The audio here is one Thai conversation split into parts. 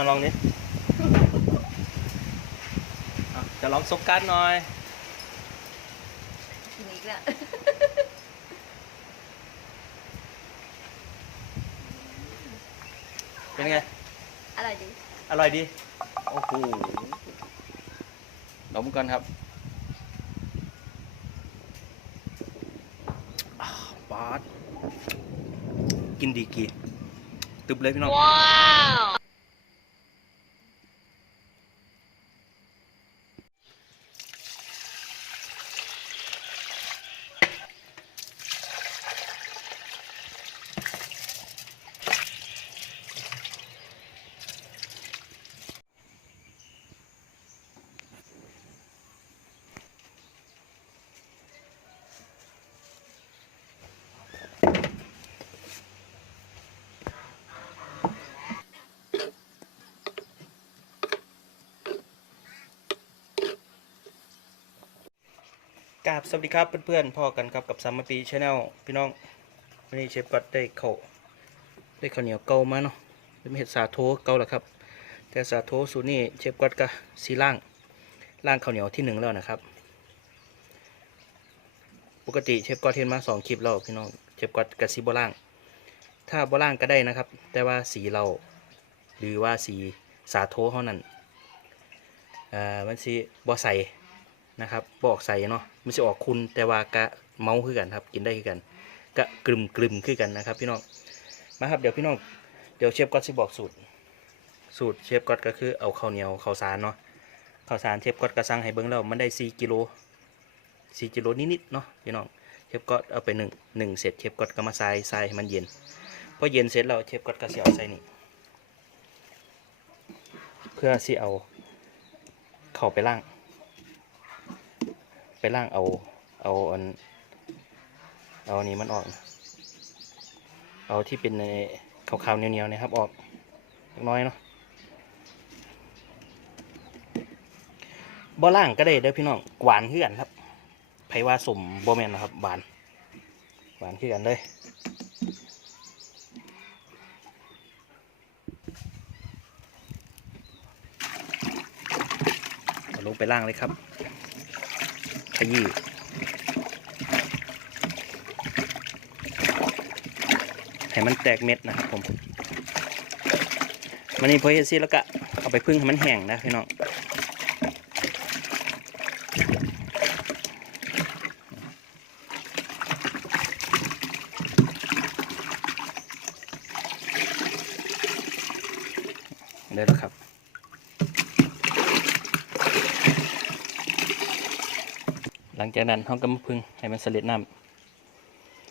มาลองดิอะจะลองซกการ์ดหน่อยกินอีกแล้วเป็นไง อร่อยดี อร่อยดี โอ้โหดมกันครับอ่าบาสกินดีกีตึบเลยพี่น้อง กราบสวัสดีครับเพื่อนๆพ่อกันครับกับสามปีชาแนลพี่น้องวันนี้เชฟก็ได้เขาได้ข้าวเหนียวเกามาเนาะเป็นเห็ดสาโทเกาแหละครับ แต่สาโทสูตรนี้เชฟก็ก็สีล่างล่างข้าวเหนียวที่หนึ่งแล้วนะครับ ปกติเชฟก็เทนมาสองคลิปแล้วพี่น้องเชฟก็กระสีบล่าง ถ้าบล่างก็ได้นะครับ แต่ว่าสีเรา หรือว่าสีสาโทเท่านั้นอ่อมันสีบ่ใส นะครับบอกใส่เนาะมันจะออกคุณแต่ว่ากะเมาคือกันครับ กินได้คือกันกะกลึมกลึมคือกันนะครับ พี่น้องมาครับเดี๋ยวพี่น้องเดี๋ยวเชฟก็จะบอกสูตร สูตรเชฟก็ก็คือเอาข้าวเหนียวข้าวสารเนาะข้าวสารเชฟก็กระซังให้เบิ้งแล้วมันได้4กิโล4กิโลนิดๆเนาะพี่น้องเชฟก็เอาไปหนึ่งหนึ่งเสร็จเชฟก็ก็มาใส่ใส่ให้มันเย็นพอเย็นเสร็จแล้วเชฟก็ก็สิเอาใส่นี่เพื่อสิเอาเข้าไปล่าง ไปล่างเอา เอาอัน เอาอันนี้มันออก เอาที่เป็นในขาวๆเนียวๆนะครับ ออกเล็กน้อยเนาะบ่ล่างก็ได้เด้อพี่น้องหวานคือกันครับไผว่าสมบ่แมนนะครับหวานหวานคือกันเลยลงไปล่างเลยครับ ขยี้ให้มันแตกเม็ดนะครับผมมันนี่พอเฮ็ดซีแล้วก็เอาไปพึ่งให้มันแห้งนะพี่น้องได้แล้วครับ หลังจากนั้นเราก็มาพึ่งให้มันเสล็ดน้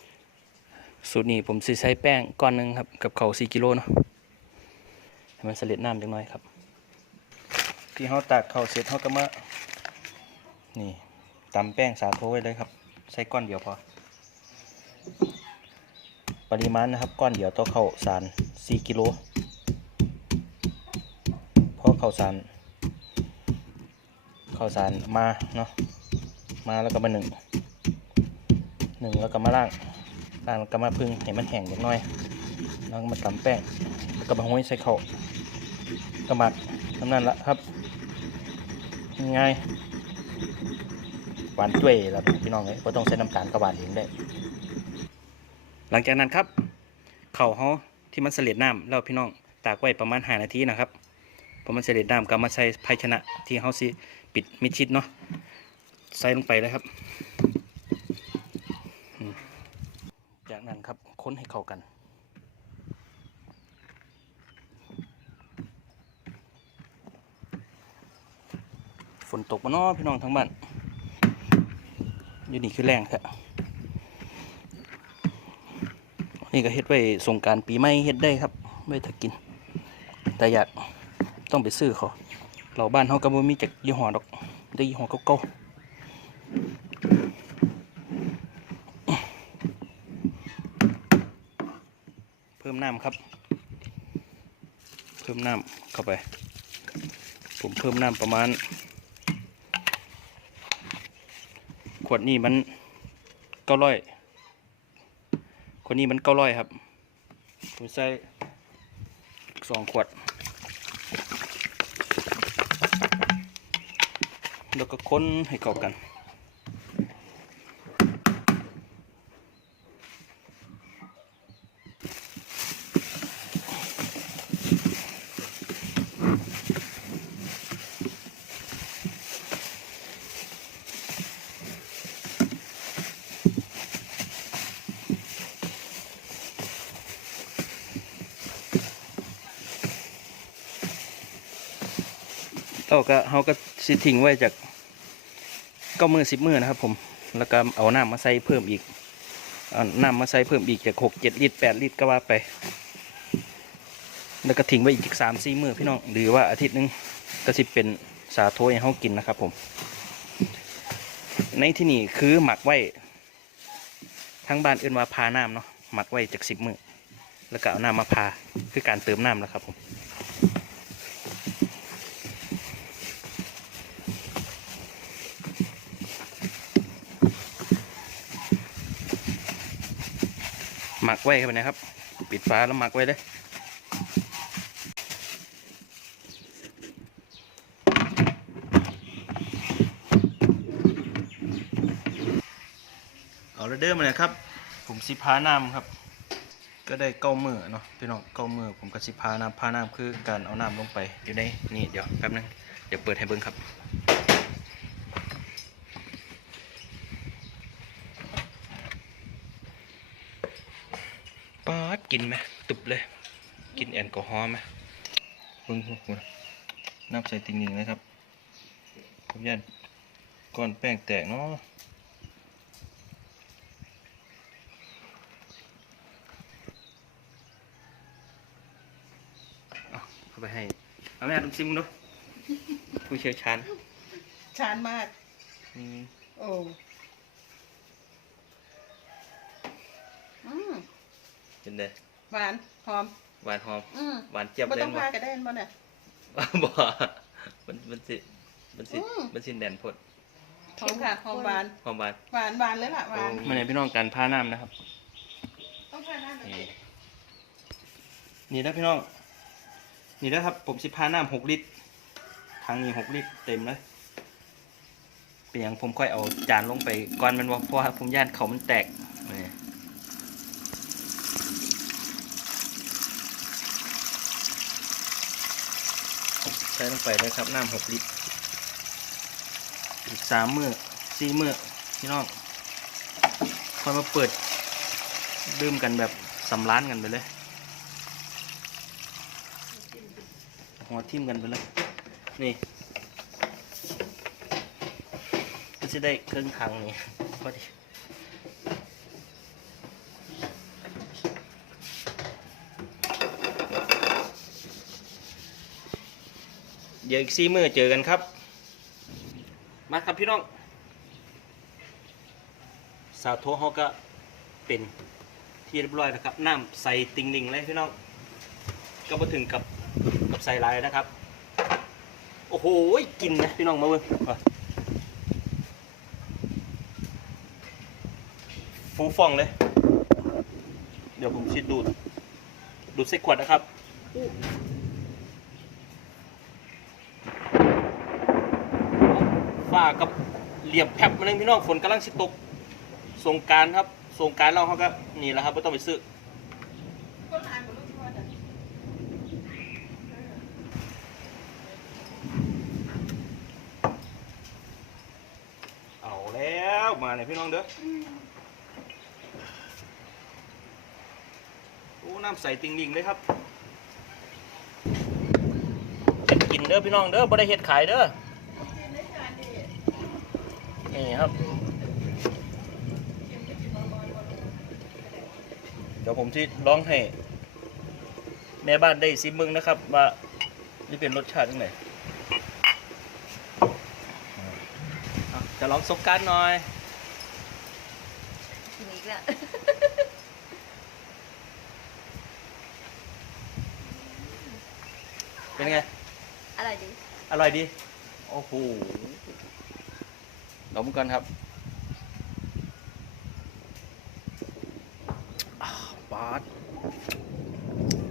ำสูตรนี้ผมสิใช้แป้งก้อนหนึ่งครับกับเขาสี่กิโลเนาะให้มันเสล็ดน้ำจังน้อยครับ ที่เขาตากเขาเสร็จเขาก็มานี่ตำแป้งสาโทไว้เลยครับ ใช้ก้อนเดียวพอ ปริมาณนะครับก้อนเดียวต่อข้าวสารสี่กิโลเพราะข้าวสารข้าวสารมาเนาะ มาแล้วก็มาหนึ่งหนึ่งแล้วก็มาล่างล่างแล้วก็มาพึ่งให้มันแห้งนิดหน่อยแล้วก็มาตำแป้งแล้วก็มาห้อยใส่ข้ากระหมักน้ำนั่นละครับง่ายหวานจ้วยแล้วพี่น้องเลยก็ต้องใส่น้ำตาลกระหวานเองได้ หลังจากนั้นครับ เข่าเขาที่มันเสล็ดน้ำแล้วพี่น้องตากไว้ประมาณหานาทีนะครับพอมันเสล็ดน้ำก็มาใส่ภาชนะที่เขาสิปิดมิดชิดเนาะ ใส่ลงไปเลยครับ จากนั้นครับค้นให้เข้ากันฝนตกมาเนาะพี่น้องทั้งบ้านอยู่นี่คือแรงแท้นี่ก็เฮ็ดไว้ส่งการปีใหม่เฮ็ดได้ครับไว้ถ้ากิน แต่อยากต้องไปซื้อเขาเราบ้านเขาก็บ่มีจากยี่ห้อดอกได้ยี่ห้อเก่าๆ พิ่มน้ำครับ เพิ่มน้ำเข้าไป ผมเพิ่มน้ำประมาณ ขวดนี้มันเก้าร้อยขวดนี้มันเก้าร้อยครับผมใส่สองขวด แล้วก็ค้นให้เข้ากัน เราก็เขาก็สิทิ้งไว้จากเก้ามือสิบมือนะครับ ผม แล้วก็เอาน้ำมาใส่เพิ่มอีกเอาน้ำมาใส่เพิ่มอีกจากหกเจ็ดลิตรแปดลิตรก็ว่าไป แล้วก็ทิ้งไว้อีกสามสี่มือพี่น้องหรือว่าอาทิตย์หนึงก็สิเป็นสาโทให้เขากินนะครับ ผม ในที่นี่คือหมักไว้ทั้งบ้านเอื่นว่าพาน้ำเนาะหมักไว้จากสิบมือแล้วก็เอาน้ำมาพาคือการเติมน้ำแล้วครับผม หมักไว้ครับนะครับ ปิดฝาแล้วหมักไว้เลยเอาละเดิมเลยครับ ผมสิพาน้ำครับ ก็ได้เก้ามือเนาะพี่น้องเก้ามือผมก็สิพาน้ำพาน้ำคือการเอาน้ำลงไปอยู่ในนี่เดี๋ยวแป๊บนึงเดี๋ยวเปิดให้เบิ้งครับ ป๊าด กินไหมตุบเลย กินแอลกอฮอล์ไหมเพิ่งคุณน้ำใส่ติ่งหนึ่งนะครับผมยันก้อนแป้งแตกเนาะเอาเข้าไปให้ เอาแม่ต้องซิมดูผู้เชี่ยวชาญชานมากอืมโอ้อืม เป็นไงหวานหอม หวานหอม อืมหวานเจี๊ยบไม่เลยต้องบ่พากระเด็นบ่เนี่ยบ่มันมันสิมันสิอืม มันสิแน่นพดหอมค่ะหอมหวานหอมหวาน หวานหวานเลยล่ะหวานมาในพี่น้องการพาน้ำนะครับ ต้องพาน้ำหน่อยนี่นี่นะพี่น้อง นี่นะครับ ผมสิพาน้ำหกลิตรทางนี้หกลิตรเต็มเลยเป็นอย่างผมค่อยเอาจานลงไปก่อนมันว่าเพราะว่าผมย่านเขามันแตกนี่ ใส่ลงไปเลยครับน้ำหกลิตร อีกสามมือสี่มือพี่น้องค่อยมาเปิดดื่มกันแบบสำล้านกันไปเลย หัวทิ่มกันไปเลย นี่ก็จะได้เครื่องทางนี่พอดี เดี๋ยวอีกสี่มือเจอกันครับ มาครับพี่น้อง สาวโทเขาก็เป็นที่เรียบร้อยนะครับน้ำใส่ติงลิงเลยพี่น้องก็มาถึงกับกับใส่ลายนะครับ โอ้โหกินนะพี่น้องมาเบิ่งฟูฟ่องเลย เดี๋ยวผมชิดดูดดูดใส่ขวดนะครับ ฝ้า กับเหลี่ยมแผบมาหนึงพี่น้องฝนกำลังสิตกสงการครับสงการเราเขาก็นี่แหละครับไม่ต้องไปซื้อคนอ่านบ่รู้ที่ว่าจะเอาแล้วมาเลยพี่น้องเด้อโอ้น้ำใสติงลิงเลยครับเฮ็ดกินเด้อพี่น้องเด้อบ่ได้เฮ็ดขายเด้อ นี่ครับ เดี๋ยวผมที่ร้องให้แม่บ้านได้ซิมมึงนะครับ ว่านี่เป็นรสชาติยังไงอะจะลองสกการหน่อยกินอีกแล้วเป็นไง อร่อยดี อร่อยดี โอ้โหด มกันครับอ้าวบาด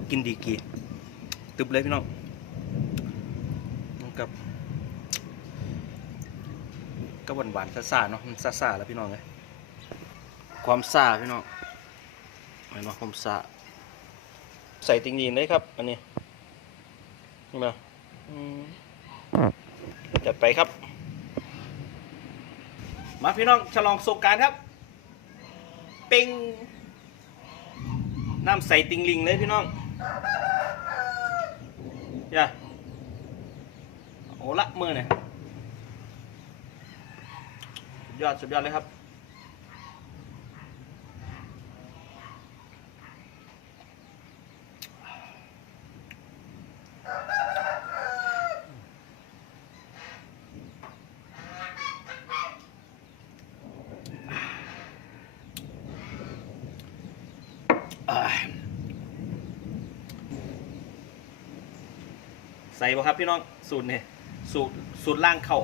กินดีกีตึบเลยพี่น้องน้องกับก็หวานหวานๆซ่าๆเนาะมันซ่าๆแล้วพี่น้องเลยความซ่าพี่น้องเห็นไหมความซ่าใส่ติงยีนเลยครับ อันนี้นี่มาอืมจัดไปครับ มาพี่น้องฉลองสงกการครับปิงน้ำใสติงลิงเลยพี่น้องอย่าโอ้ละมือเนี่ยยอดสุดยอดเลยครับ ใส่บ่ครับพี่น้องสูตรเนี่ยสูตรสูตรล่างเข่า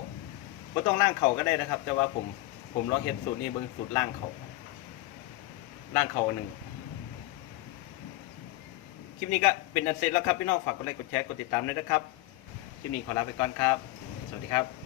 ก็ต้องล่างเข่าก็ได้นะครับ แต่ว่าผมผมลองเห็ดสูตรนี้เบิ่งสูตรล่างเข่าล่างเข่าหนึ่งคลิปนี้ก็เป็นอันเสร็จแล้วครับพี่น้องฝากกดไลค์กดแชร์กดติดตามด้วยนะครับคลิปนี้ขอลาไปก่อนครับ สวัสดีครับ